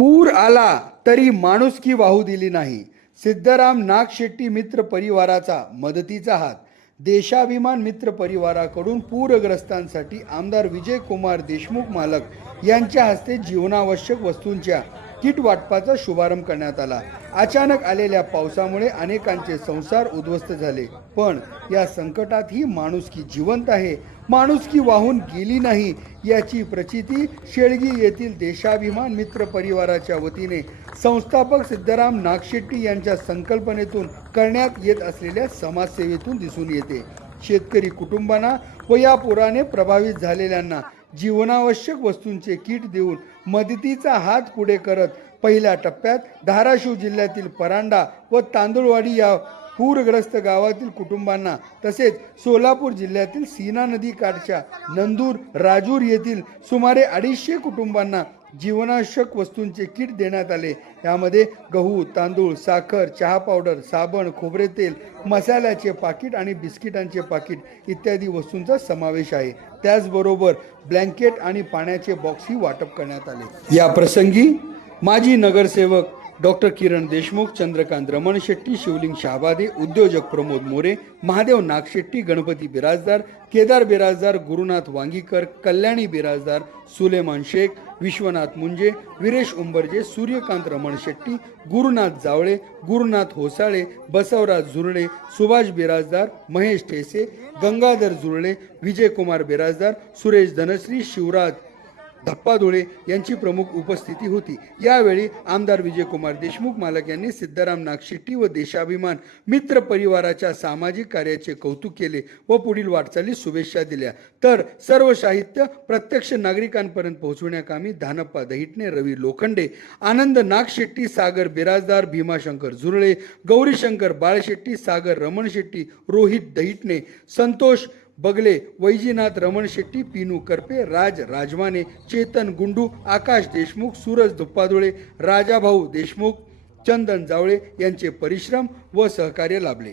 पूर आला तरी माणुसकी वाहू दिली नाही. सिद्धराम नागशेट्टी मित्र परिवाराचा मदतीचा हात. देशाभिमान मित्र परिवाराकडून पूरग्रस्तांसाठी आमदार विजय कुमार देशमुख मालक यांच्या हस्ते जीवनावश्यक वस्तूंच्या किट वाटपाचा शुभारंभ करण्यात आला. अचानक आलेल्या पावसामुळे अनेकांचे संसार उद्ध्वस्त झाले. पण या संकटातही माणुसकी जिवंत आहे. माणुसकी वाहून गेली नाही याची प्रचिती शेळगी येथील देशाभिमान मित्र परिवाराच्या वतीने संस्थापक सिद्धराम नागशेट्टी यांच्या संकल्पनेतून करण्यात येत असलेल्या समाजसेवेतून दिसून येते. शेतकरी कुटुंबांना व या पुराने प्रभावित झालेल्यांना जीवनावश्यक वस्तूंचे किट देऊन मदतीचा हात पुढे करत पहिल्या टप्प्यात धाराशिव जिल्ह्यातील परांडा व तांदुळवाडी या पूरग्रस्त गावातील कुटुंबांना तसेच सोलापूर जिल्ह्यातील सीना नदी काठच्या नंदूर राजूर येथील सुमारे अडीचशे कुटुंबांना जीवनावश्यक वस्तूंचे किट देण्यात आले. यामध्ये गहू तांदूळ साखर चहा पावडर साबण खोबरे तेल मसाल्याचे पाकिट आणि बिस्किटांचे पाकिट इत्यादी वस्तूंचा समावेश आहे. त्याचबरोबर ब्लँकेट आणि पाण्याचे बॉक्सही वाटप करण्यात आले. या प्रसंगी माजी नगरसेवक डॉक्टर किरण देशमुख चंद्रकांत रमण शेट्टी शिवलिंग शहाबादे उद्योजक प्रमोद मोरे महादेव नागशेट्टी गणपती बिराजदार केदार बिराजदार गुरुनाथ वांगीकर कल्याणी बिराजदार सुलेमान शेख विश्वनाथ मुंजे विरेश उंबरजे सूर्यकांत रमण शेट्टी गुरुनाथ जावळे गुरुनाथ होसाळे बसवराज झुरळे सुभाष बिराजदार महेश ठेसे गंगाधर झुरळे विजयकुमार बिराजदार सुरेश धनश्री शिवराज धप्पाधुळे यांची प्रमुख उपस्थिती होती. यावेळी आमदार विजयकुमार देशमुख मालक यांनी सिद्धाराम नागशेट्टी व देशाभिमान मित्र परिवाराच्या सामाजिक कार्याचे कौतुक केले व पुढील वाटचालीस शुभेच्छा दिल्या. तर सर्व साहित्य प्रत्यक्ष नागरिकांपर्यंत पोहोचविण्याकामी धानप्पा दहिटणे रवी लोखंडे आनंद नागशेट्टी सागर बिराजदार भीमाशंकर झुरळे गौरीशंकर बाळशेट्टी सागर रमण शेट्टी रोहित दहिटणे संतोष बगले वैजीनाथ रमण शेट्टी पिनू करपे राज राजमाने चेतन गुंडू आकाश देशमुख सूरज धुप्पाधुळे राजाभाऊ देशमुख चंदन जावळे यांचे परिश्रम व सहकार्य लाभले.